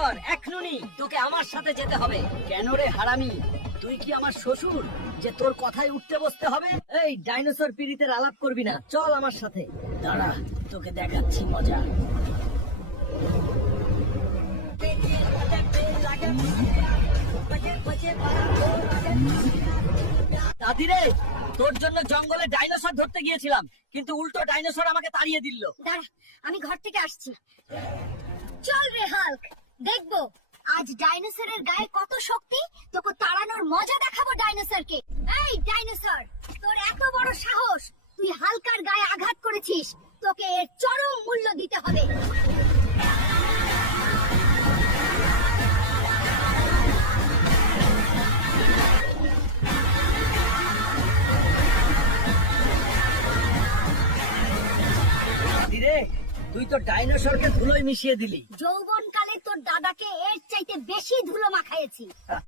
Dinosaur এখনই তোকে আমার সাথে যেতে হবে। কেন রে হারামি, তুই কি আমার শ্বশুর যে তোর কথায় উঠতে বসতে হবে? এই ডাইনোসর পিরিতের আলাপ করবি না, চল আমার সাথে। দাঁড়া, তোকে দেখাচ্ছি মজা। দাদি রে, তোর জন্য জঙ্গলে ডাইনোসর ধরতে গিয়েছিলাম, কিন্তু উল্টো ডাইনোসর আমাকে তাড়িয়ে দিল। দাঁড়া, আমি ঘর থেকে আসছি। চল রে হাল্ক, দেখবো আজ ডাইনোসরের গায়ে কত শক্তি। তোকে তাড়ানোর মজা দেখাবো ডাইনোসরকে। এই ডাইনোসর, তোর এত বড় সাহস, তুই হালকার গায়ে আঘাত করেছিস, তোকে এর চরম মূল্য দিতে হবে। দাদি রে, তুই তো ডাইনোসরকে ধুলোয় মিশিয়ে দিলি। যৌবনকালে তোর দাদাকে এর চাইতে বেশি ধুলো মাখাইছি।